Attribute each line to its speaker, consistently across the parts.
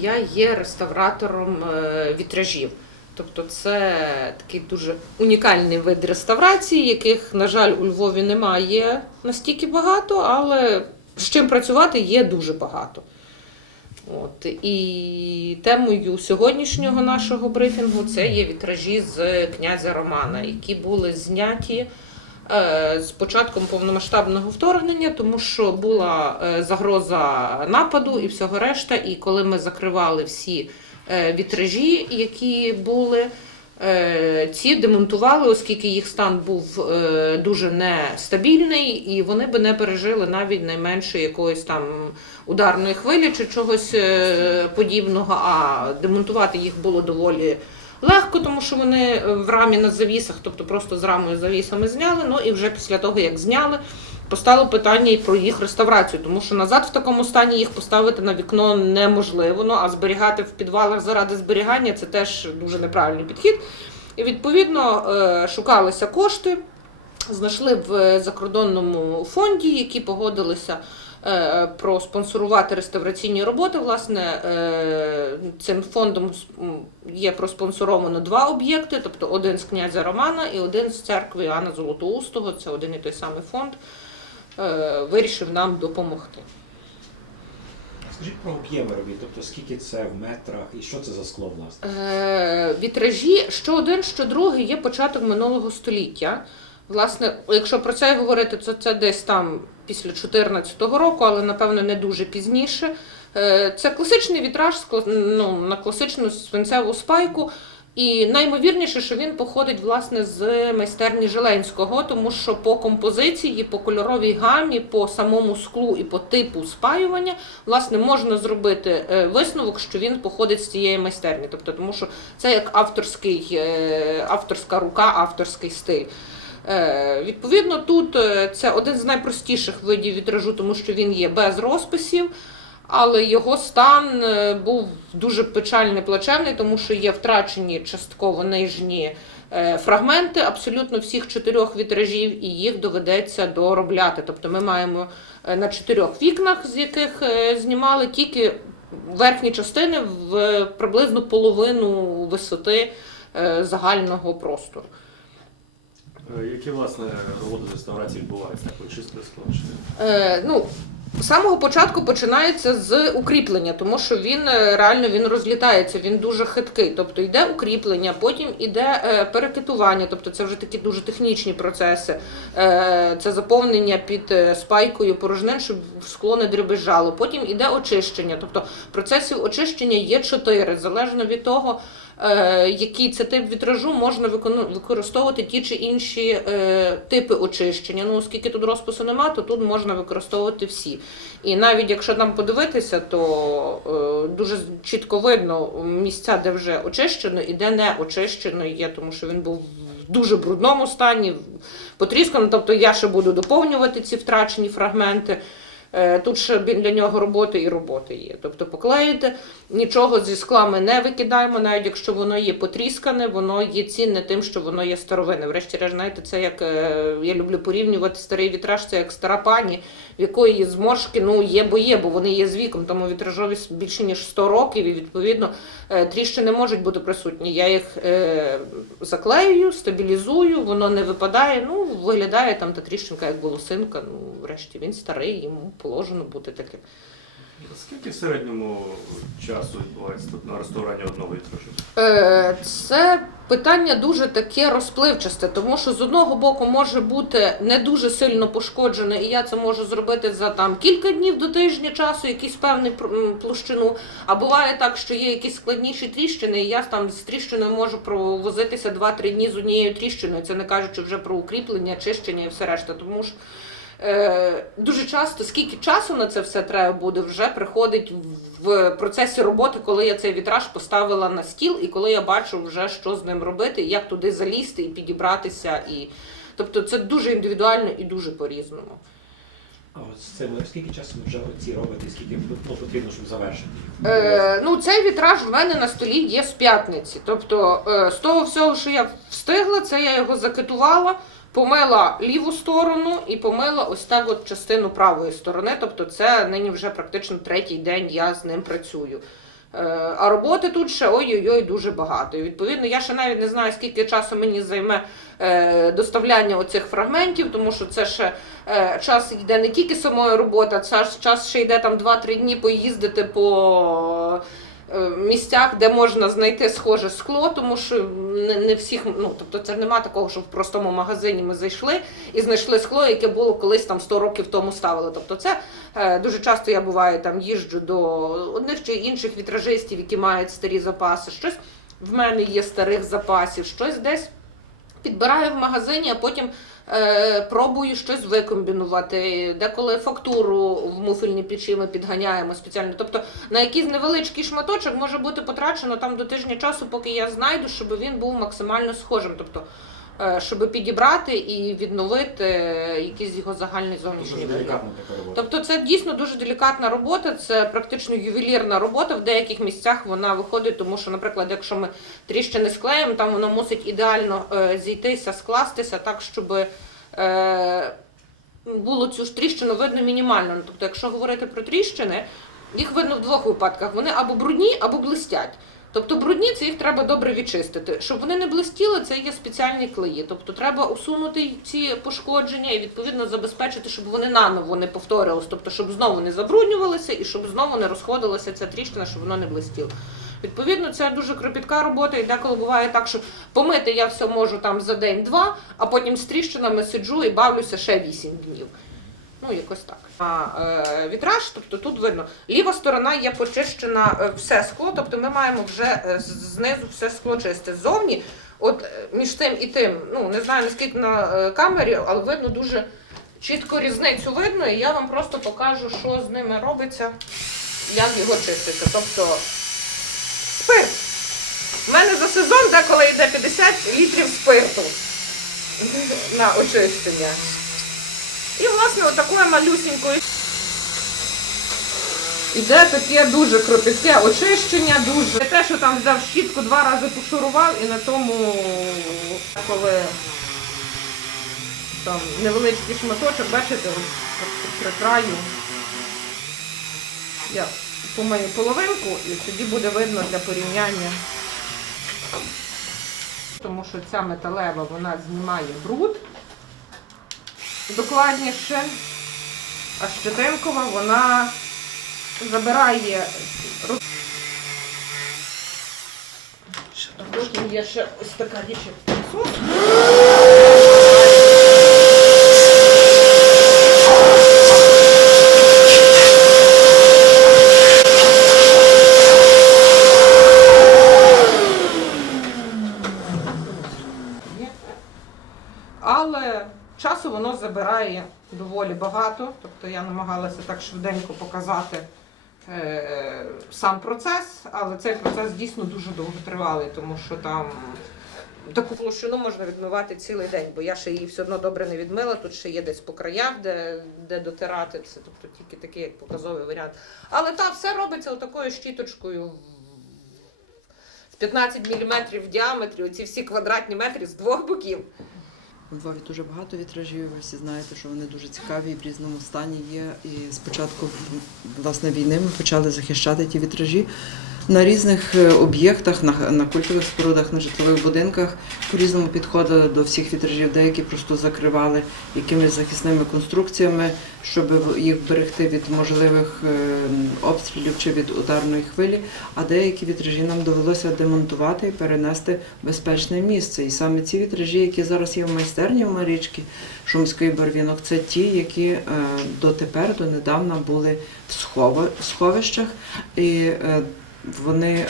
Speaker 1: Я є реставратором е, вітражів. Тобто це такий дуже унікальний вид реставрації, яких, на жаль, у Львові немає настільки багато, але з чим працювати є дуже багато. От. І темою сьогоднішнього нашого брифінгу це є вітражі з князя Романа, які були зняті з початком повномасштабного вторгнення, тому що була е, загроза нападу і всього решта. І коли ми закривали всі е, вітражі, які були. е, Ці демонтували, оскільки їх стан був е, дуже нестабільний, і вони би не пережили навіть найменше якоїсь там ударної хвилі чи чогось е, подібного. А демонтувати їх було доволі легко, тому що вони е, в рамі на завісах, тобто просто з рамою завісами зняли. Ну і вже після того, як зняли, постало питання і про їх реставрацію, тому що назад в такому стані їх поставити на вікно неможливо. Ну а зберігати в підвалах заради зберігання це теж дуже неправильний підхід. І відповідно е, шукалися кошти. Знайшли в закордонному фонді, які погодилися е, проспонсорувати реставраційні роботи. Власне, е, цим фондом є проспонсоровано два об'єкти, тобто один з князя Романа і один з церкви Іоанна Золотоустого. Це один і той самий фонд. е, Вирішив нам допомогти.
Speaker 2: Скажіть про об'єми робіт, тобто скільки це в метрах і що це за скло, власне?
Speaker 1: Е, Вітражі, що один, що другий, є початок минулого століття. Власне, якщо про це говорити, то це десь там після 14-го року, але напевно не дуже пізніше. Е, Це класичний вітраж ну, на класичну свинцеву спайку. І наймовірніше, що він походить власне з майстерні Желенського, тому що по композиції, по кольоровій гамі, по самому склу і по типу спаювання, власне, можна зробити е, висновок, що він походить з цієї майстерні. Тобто, тому що це як авторський, е, авторська рука, авторський стиль. Е, Відповідно, тут е, це один з найпростіших видів вітражу, тому що він є без розписів. Але його стан е, був дуже печальний, плачевний, тому що є втрачені частково нижні фрагменти абсолютно всіх чотирьох вітражів, і їх доведеться доробляти. Тобто ми маємо на чотирьох вікнах, з яких знімали тільки верхні частини в приблизно половину висоти загального простору.
Speaker 3: Е, Які власне роботи з реставрації відбуваються? Ви чистили
Speaker 1: Е, ну, самого початку починається з укріплення, тому що він е, реально він розлітається, він дуже хиткий. Тобто йде укріплення, потім йде е, перекитування, тобто це вже такі дуже технічні процеси. Це заповнення під спайкою порожнин, щоб скло не дребезжало. Потім йде очищення. Тобто процесів очищення є чотири, залежно від того. Е, Який це тип вітражу можна використовувати ті чи інші е, типи очищення. Ну, оскільки тут розпису нема, то тут можна використовувати всі. І навіть якщо там подивитися, то е, дуже чітко видно місця, де вже очищено і де не очищено є, тому що він був в дуже брудному стані, потріскано. Тобто я ще буду доповнювати ці втрачені фрагменти. Е, Тут ще для нього роботи і роботи є. Тобто поклеїти, нічого зі скла ми не викидаємо, навіть якщо воно є потріскане, воно є цінне тим, що воно є старовинне. Врешті-решт, знаєте, це як е, я люблю порівнювати старий вітраж, це як стара пані, в якої зморшки ну, є, бо є, бо вони є з віком, тому вітражові більше ніж 100 років, і відповідно е, тріщини можуть бути присутні. Я їх заклеюю, стабілізую, воно не випадає. Ну, виглядає там та тріщинка, як волосинка. Ну, врешті він старий, йому положено бути таким.
Speaker 3: скільки в середньому часу відбувається на реставруванні одного вітражу?
Speaker 1: Е, Це питання дуже таке розпливчасте, тому що з одного боку може бути не дуже сильно пошкоджене, і я це можу зробити за там кілька днів до тижня часу, якийсь певний площину. А буває так, що є якісь складніші тріщини, і я там з тріщиною можу провозитися 2-3 дні з однією тріщиною. Це не кажучи вже про укріплення, чищення і все решта. Тому що дуже часто, скільки часу на це все треба буде, вже приходить в процесі роботи, коли я цей вітраж поставила на стіл, і коли я бачу вже, що з ним робити, як туди залізти і підібратися. І... Тобто це дуже індивідуально і дуже по-різному.
Speaker 2: А от з цим скільки часу ви вже ці робите, скільки ну, потрібно, щоб завершити?
Speaker 1: Е, ну, цей вітраж в мене на столі є з п'ятниці. Тобто, е, з того всього, що я встигла, це я його закитувала, помила ліву сторону і помила ось так от частину правої сторони. Тобто, це нині вже практично третій день я з ним працюю. Е, А роботи тут ще ой-ой-ой дуже багато. І відповідно, я ще навіть не знаю, скільки часу мені займе е, доставляння оцих фрагментів, тому що це ще е, час йде не тільки самої роботи, а час, ще йде там 2-3 дні поїздити по місцях, де можна знайти схоже скло, тому що не, не всіх, ну тобто це нема такого, що в простому магазині ми зайшли і знайшли скло, яке було колись там 100 років тому ставили. Тобто це е, дуже часто я буваю там їжджу до одних чи інших вітражистів, які мають старі запаси. Щось в мене є старих запасів, щось десь підбираю в магазині, а потім е, пробую щось викомбінувати. Деколи фактуру в муфельній печі ми підганяємо спеціально. Тобто на якийсь невеличкий шматочок може бути потрачено там до тижня часу, поки я знайду, щоб він був максимально схожим. Тобто, е, щоб підібрати і відновити е, якийсь його загальний зовнішній вигляд. Тобто це дійсно дуже делікатна робота, це практично ювелірна робота. В деяких місцях вона виходить, тому що, наприклад, якщо ми тріщини склеїмо, там воно мусить ідеально е, зійтися, скластися так, щоб е, було цю ж тріщину видно мінімально. Тобто, якщо говорити про тріщини, їх видно в двох випадках: вони або брудні, або блистять. Тобто брудні це їх треба добре відчистити. Щоб вони не блистіли, це є спеціальні клеї. Тобто треба усунути ці пошкодження і відповідно забезпечити, щоб вони наново не повторювалися, тобто щоб знову не забруднювалися і щоб знову не розходилася ця тріщина, щоб воно не блистіло. Відповідно, це дуже кропітка робота, і деколи буває так, що помити я все можу там за день-два, а потім з тріщинами сиджу і бавлюся ще вісім днів. Ну, якось так. А е, вітраж, тобто тут видно, ліва сторона є почищена е, все скло, тобто ми маємо вже е, знизу все скло чисте. Ззовні, от е, між тим і тим, ну не знаю наскільки на камері, але видно дуже чітко різницю видно, і я вам просто покажу, що з ними робиться, як його чиститься. Тобто спирт. У мене за сезон деколи йде 50 літрів спирту на очищення. І, власне, отакою малюсінькою. Іде таке дуже кропітке очищення, дуже. Те, що там взяв щітку, два рази пошурував і на тому, коли там невеличкий шматочок, бачите, от при краю. Я помию половинку і тоді буде видно для порівняння. Тому що ця металева вона знімає бруд докладніше, а щетинкова вона забирає. Тут є ще ось така річ. як пилосос. Є. Але часу забирає доволі багато. Тобто я намагалася так швиденько показати е, сам процес, але цей процес дійсно дуже довготривалий, тому що там таку площину можна відмивати цілий день, бо я ще її все одно добре не відмила. Тут ще є десь по краях, де, де дотирати це, тобто тільки такий як показовий варіант. Але так, все робиться отакою щіточкою. 15 мм в діаметрі, оці всі квадратні метри з двох боків.
Speaker 4: У Львові дуже багато вітражів. Ви всі знаєте, що вони дуже цікаві і в різному стані є. І спочатку власне війни ми почали захищати ті вітражі на різних е, об'єктах, на, на культових спорудах, на житлових будинках. По-різному підходили до всіх вітражів. Деякі просто закривали якимись захисними конструкціями, щоб їх вберегти від можливих е, обстрілів чи від ударної хвилі. А деякі вітражі нам довелося демонтувати і перенести в безпечне місце. І саме ці вітражі, які зараз є в майстерні в Марічки, Шумський барвінок, це ті, які е, дотепер, донедавна були в сховищах. І вони е,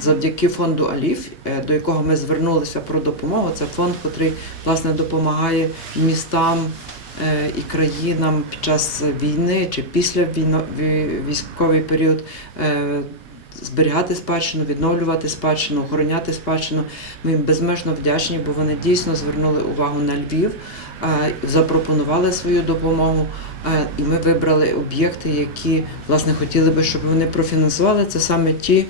Speaker 4: завдяки фонду Аліф, е, до якого ми звернулися про допомогу. Це фонд, який власне допомагає містам е, і країнам під час війни чи після військовий період. Зберігати спадщину, відновлювати спадщину, охороняти спадщину. Ми їм безмежно вдячні, бо вони дійсно звернули увагу на Львів, запропонували свою допомогу. І ми вибрали об'єкти, які власне хотіли би, щоб вони профінансували. Це саме ті,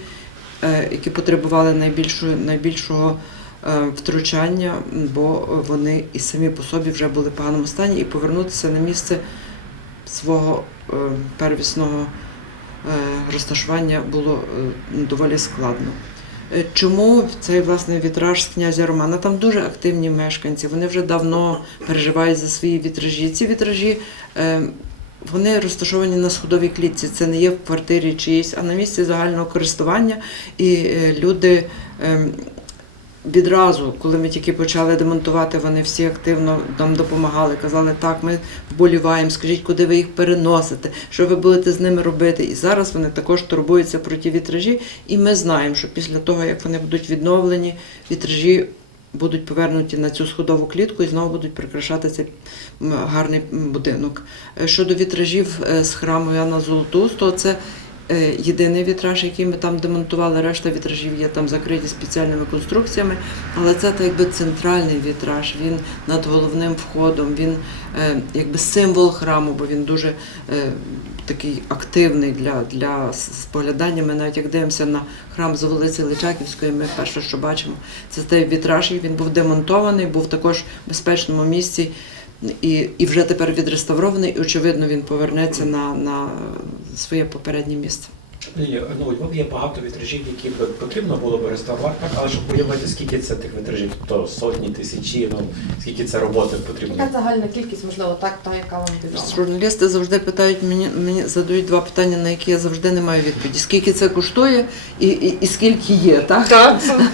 Speaker 4: е, які потребували найбільшого, найбільшого е, втручання, бо вони і самі по собі вже були в поганому стані, і повернутися на місце свого е, первісного розташування було доволі складно. Е, Чому цей власне вітраж з князя Романа? Там дуже активні мешканці. Вони вже давно переживають за свої вітражі. Ці вітражі е, вони розташовані на сходовій клітці. Це не є в квартирі чиїсь, а на місці загального користування. І е, люди відразу, коли ми тільки почали демонтувати, вони всі активно нам допомагали. Казали, так, ми вболіваємо, скажіть, куди ви їх переносите, що ви будете з ними робити. І зараз вони також турбуються про ті вітражі. І ми знаємо, що після того, як вони будуть відновлені, вітражі. Будуть повернуті на цю сходову клітку і знову будуть прикрашати цей гарний будинок. Е, Щодо вітражів е, з храму Яна Золотоустого, це е, єдиний вітраж, який ми там демонтували. Решта вітражів є там закриті спеціальними конструкціями. Але це так якби центральний вітраж. Він над головним входом, він е, якби символ храму, бо він дуже е, такий активний для, для споглядання. Ми навіть як дивимося на храм з вулиці Личаківської, ми перше, що бачимо, це той вітраж. Він був демонтований, був також в безпечному місці. І, і вже тепер відреставрований, і очевидно він повернеться на, на своє попереднє місце.
Speaker 2: Ні, Ну, є багато вітражів, які б потрібно було б реставрувати, так, але щоб уявити, скільки це тих вітражів, тобто сотні, тисячі, ну скільки це роботи потрібно.
Speaker 5: Яка загальна кількість, можливо, так, та, яка вам відома?
Speaker 4: Журналісти завжди питають мені, мені задають два питання, на які я завжди не маю відповіді. Скільки це коштує і, і, і скільки є, так?
Speaker 1: Так,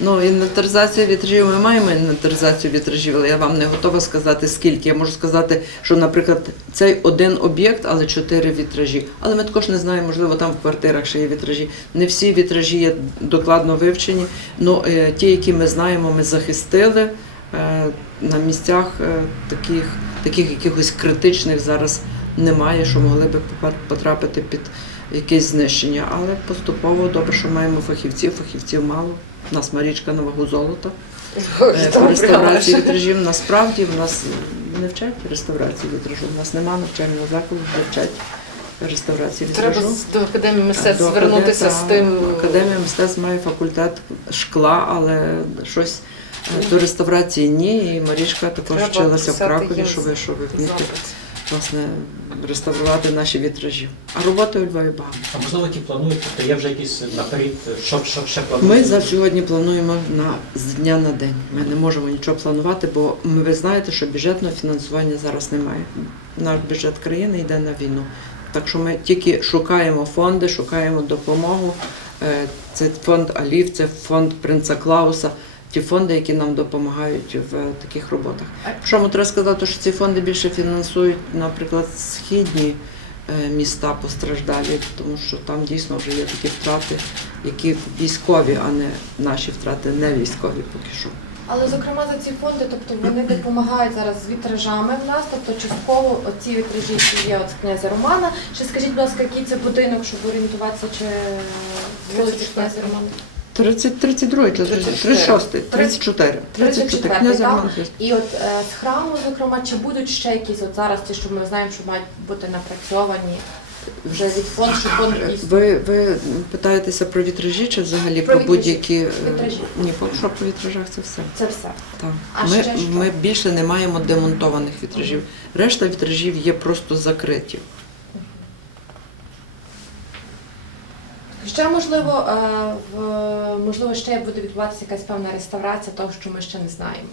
Speaker 4: Ну, інвентаризація вітражів, ми маємо інвентаризацію вітражів, але я вам не готова сказати скільки. Я можу сказати, що, наприклад, цей один об'єкт, але чотири вітражі. Але ми також не знаємо, можливо, там в квартирах ще є вітражі. Не всі вітражі є докладно вивчені. Ну, ті, які ми знаємо, ми захистили е, на місцях е, таких, таких якихось критичних зараз немає, що могли би потрапити під якесь знищення. Але поступово добре, що маємо фахівців, фахівців мало. У нас Марічка на вагу золота. Е, По реставрації вітражів насправді в нас не вчать реставрації вітражу. У нас немає навчального закладу, де вчать реставрації
Speaker 1: Треба
Speaker 4: вітражу.
Speaker 1: з- до академії мистецтв
Speaker 4: До
Speaker 1: звернутися з тим.
Speaker 4: Академія мистецтв має факультет шкла, але щось е, до реставрації ні. І Марічка також
Speaker 1: Треба
Speaker 4: вчилася в Кракові, щоб вміти
Speaker 1: запит.
Speaker 4: Власне реставрувати наші вітражі. А роботи у Львові багато.
Speaker 2: А можливо, які планують, тобто є вже якісь наперед, що, що ще планують?
Speaker 4: Ми за сьогодні плануємо на з дня на день. Ми не можемо нічого планувати, бо ми ви знаєте, що бюджетного фінансування зараз немає. Наш бюджет країни йде на війну. Так що ми тільки шукаємо фонди, шукаємо допомогу. Е, Це фонд Алів, це фонд принца Клауса. Ті фонди, які нам допомагають в е, таких роботах. Що ми треба сказати, що ці фонди більше фінансують, наприклад, східні е, міста постраждалі, тому що там дійсно вже є такі втрати, які військові, а не наші втрати, не військові поки що.
Speaker 5: Але зокрема за ці фонди, тобто вони допомагають зараз з вітражами в нас, тобто частково оці вітражі, які є от з князя Романа. Ще скажіть, будь ласка, який це будинок, щоб орієнтуватися, чи вулиці князя Романа?
Speaker 4: 30, 32, 36, 34, 34, князь
Speaker 5: так?
Speaker 4: Роман Христ.
Speaker 5: І от е, з храму, зокрема, чи будуть ще якісь от зараз ті, що ми знаємо, що мають бути напрацьовані вже від фонду, що фонд.
Speaker 4: Ви, ви питаєтеся про вітражі чи взагалі
Speaker 5: Про
Speaker 4: про,
Speaker 5: вітражі.
Speaker 4: будь-які е,
Speaker 5: Вітражі.
Speaker 4: ні, поки що про вітражах це все.
Speaker 5: Це все.
Speaker 4: Так.
Speaker 5: А
Speaker 4: Ми,
Speaker 5: ще що?
Speaker 4: ми більше не маємо демонтованих вітражів. Решта вітражів є просто закриті.
Speaker 5: Ще можливо, е, можливо, ще буде відбуватися якась певна реставрація того, що ми ще не знаємо.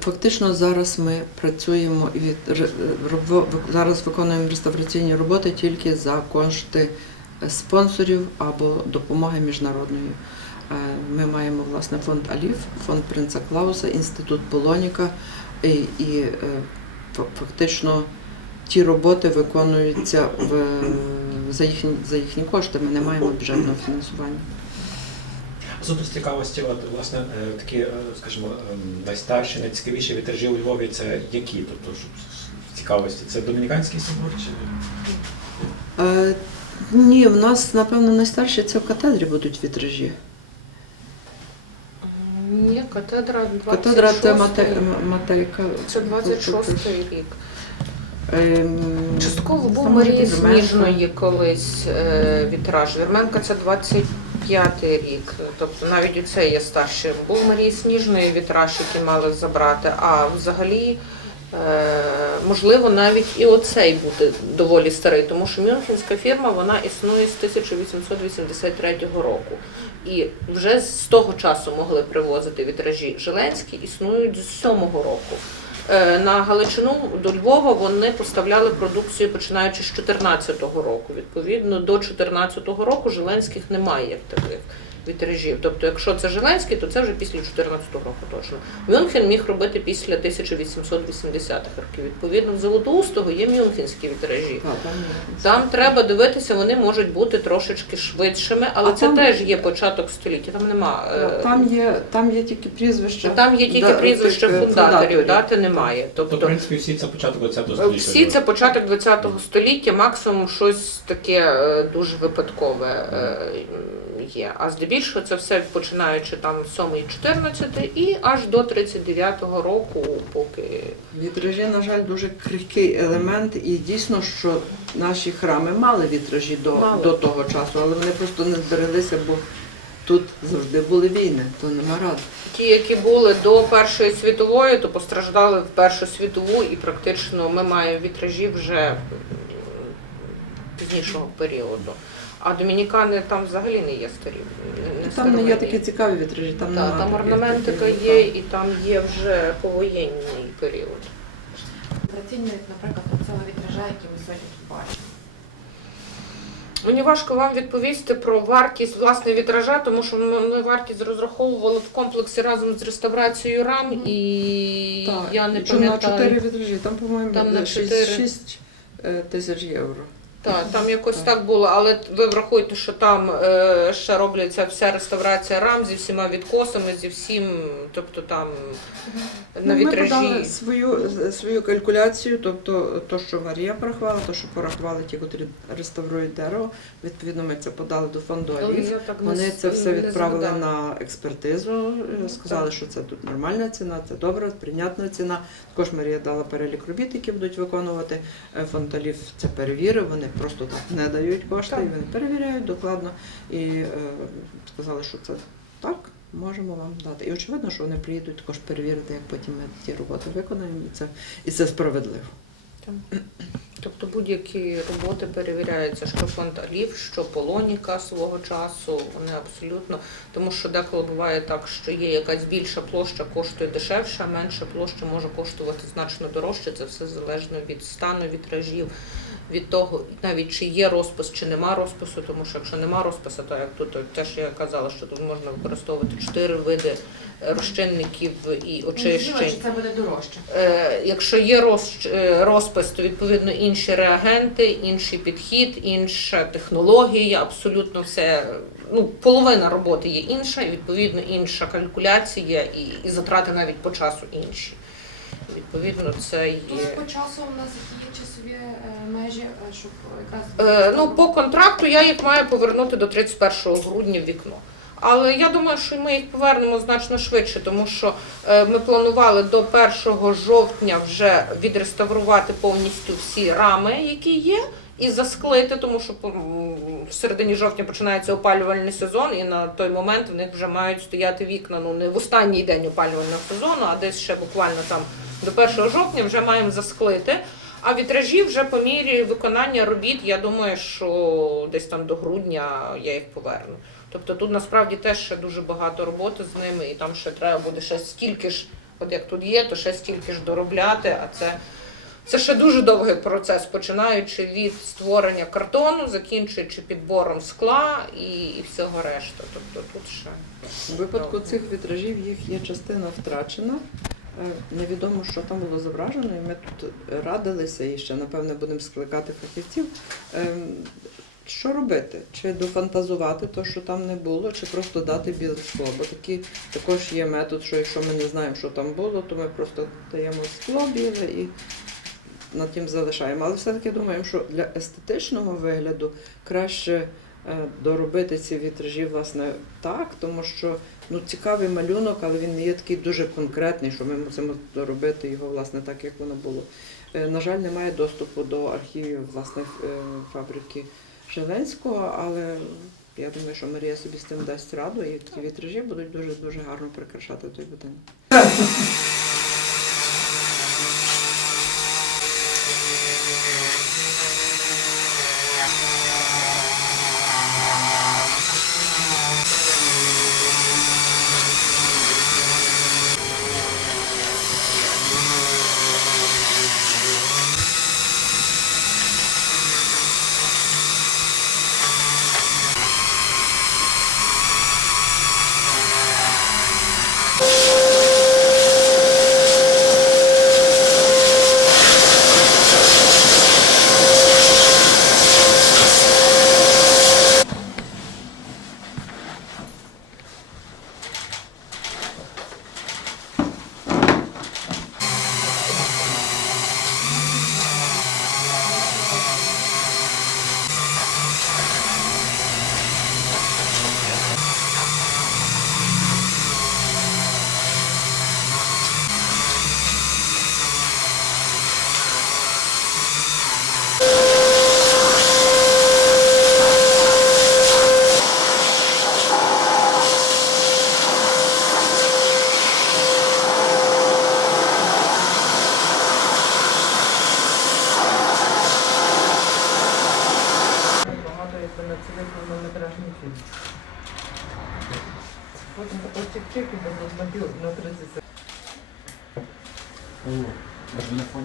Speaker 4: Фактично зараз ми працюємо від зараз виконуємо реставраційні роботи тільки за кошти спонсорів або допомоги міжнародної. Е, Ми маємо власне фонд Алів, фонд Принца Клауса, інститут Полоніка і, і е, фактично ті роботи виконуються в, за, їхні, за їхні кошти. Ми не маємо бюджетного фінансування.
Speaker 2: Суто з цікавості, от, власне, е, такі, е, скажімо, ем, найстарші, найцікавіші вітражі у Львові це які? Тобто, цікавості, це Домініканський собор чи
Speaker 4: Е, ні, в нас, напевно, найстарші це в катедрі будуть вітражі.
Speaker 1: Ні, катедра 26
Speaker 4: Катедра це Мате- Матейка.
Speaker 1: Це 26-й рік.
Speaker 4: Ем,
Speaker 1: Частково був Марії Сніжної колись е, вітраж. Вірменка це 25-й рік. Тобто навіть оце є старший. Був Марії Сніжної вітраж, який мали забрати. А взагалі Е, можливо, навіть і оцей буде доволі старий, тому що Мюнхенська фірма вона існує з 1883 року. І вже з того часу могли привозити вітражі. Жиленські існують з 7-го року. Е, На Галичину до Львова вони поставляли продукцію починаючи з 14-го року. Відповідно, до 14-го року Желенських немає як таких вітражів. Тобто, якщо це Жиленський, то це вже після 14-го року точно. Мюнхен міг робити після 1880-х років. Відповідно, в Золотоустого є мюнхенські вітражі.
Speaker 4: Там.
Speaker 1: Там треба дивитися, вони можуть бути трошечки швидшими, але
Speaker 4: А
Speaker 1: це
Speaker 4: там-
Speaker 1: теж є початок століття. Там нема. е,
Speaker 4: Там є, там є тільки прізвище.
Speaker 1: там є тільки
Speaker 4: да, е,
Speaker 1: фундаторів, дати немає.
Speaker 2: Тобто, в
Speaker 1: Тобто
Speaker 2: принципі, всі це початок 20 століття.
Speaker 1: всі це початок ХХ століття, максимум щось таке е, дуже випадкове е, є. А здебільшого це все починаючи там з 7 14 і аж до 39-го року, поки
Speaker 4: Вітражі, на жаль, дуже крихкий елемент, і дійсно, що наші храми мали вітражі до,
Speaker 1: Мали.
Speaker 4: до того часу, але вони просто не збереглися, бо тут завжди були війни, то нема ради.
Speaker 1: Ті, які були до Першої світової, то постраждали в Першу світову, і практично ми маємо вітражі вже пізнішого періоду. А домінікани там взагалі не є старі. Не
Speaker 4: Там не є такі цікаві вітражі, там
Speaker 1: Та, там орнаментика є, і там є вже повоєнний період.
Speaker 5: Працівник, наприклад, цього вітража, який ми сьогодні тут бачимо.
Speaker 1: Мені важко вам відповісти про вартість власне вітража, тому що ми вартість розраховували в комплексі разом з реставрацією рам,
Speaker 5: Мгм.
Speaker 1: і
Speaker 4: Так,
Speaker 1: я не
Speaker 4: що на чотири вітражі, там, по-моєму,
Speaker 1: Там на
Speaker 4: 6, тисяч євро.
Speaker 1: Так, там якось
Speaker 4: Так.
Speaker 1: було, але ви врахуйте, що там е, ще робляться вся реставрація рам зі всіма відкосами, зі всім, тобто там на
Speaker 4: Ну, Ми подали свою, свою калькуляцію, тобто то, що Марія порахувала, то, що порахували ті, котрі реставрують дерево. Відповідно, ми це подали до фонду
Speaker 1: Але
Speaker 4: Аліф.
Speaker 1: так не
Speaker 4: Вони
Speaker 1: с-
Speaker 4: це все
Speaker 1: не
Speaker 4: відправили
Speaker 1: згадала.
Speaker 4: на експертизу, е, сказали, що це тут нормальна ціна, це добра, прийнятна ціна. Також Марія дала перелік робіт, які будуть виконувати. Е, Фонд Аліф це перевірив, вони просто так не дають кошти,
Speaker 1: Так.
Speaker 4: і вони перевіряють докладно. І е, сказали, що це так, можемо вам дати. І очевидно, що вони приїдуть також перевірити, як потім ми ті роботи виконаємо, і це, і це справедливо.
Speaker 1: Тобто будь-які роботи перевіряються, що фонд Алів, що Полоніка свого часу. Вони абсолютно, тому що деколи буває так, що є якась більша площа, коштує дешевше, а менша площа може коштувати значно дорожче. Це все залежно від стану вітражів, від того, навіть чи є розпис, чи нема розпису. Тому що якщо нема розпису, то як тут то те, що я казала, що тут можна використовувати чотири види розчинників і
Speaker 5: Можливо,
Speaker 1: очищень.
Speaker 5: це буде дорожче.
Speaker 1: Е, Якщо є е, розпис, то відповідно інші реагенти, інший підхід, інша технологія, абсолютно все. Ну, половина роботи є інша, і відповідно інша калькуляція, і, і затрати навіть по часу інші. Відповідно, це є.
Speaker 5: Тут по часу у нас є часові е, межі, е, щоб якраз
Speaker 1: Е, ну, по контракту я їх маю повернути до 31 грудня в вікно. Але я думаю, що ми їх повернемо значно швидше, тому що е, ми планували до 1 жовтня вже відреставрувати повністю всі рами, які є, і засклити, тому що в середині жовтня починається опалювальний сезон, і на той момент в них вже мають стояти вікна. Ну не в останній день опалювального сезону, а десь ще буквально там до 1 жовтня вже маємо засклити. А вітражі вже по мірі виконання робіт, я думаю, що десь там до грудня я їх поверну. Тобто тут насправді теж ще дуже багато роботи з ними, і там ще треба буде ще стільки ж, от як тут є, то ще стільки ж доробляти. А це, це ще дуже довгий процес, починаючи від створення картону, закінчуючи підбором скла і, і всього решта. Тобто тут ще
Speaker 4: У випадку цих вітражів їх є частина втрачена. Е, Невідомо, що там було зображено, і ми тут радилися і ще, напевне, будемо скликати фахівців. Ем, Що робити? Чи дофантазувати те, що там не було, чи просто дати біле скло? Бо такі також є метод, що якщо ми не знаємо, що там було, то ми просто даємо скло біле і над тим залишаємо. Але все-таки думаємо, що для естетичного вигляду краще е, доробити ці вітражі власне так, тому що ну, цікавий малюнок, але він не є такий дуже конкретний, що ми мусимо доробити його власне так, як воно було. Е, На жаль, немає доступу до архівів власне е, фабрики Желенського, але я думаю, що Марія собі з тим дасть раду, і ці вітражі будуть дуже дуже гарно прикрашати той будинок. Багато секунд, на 30 секунд. Телефон.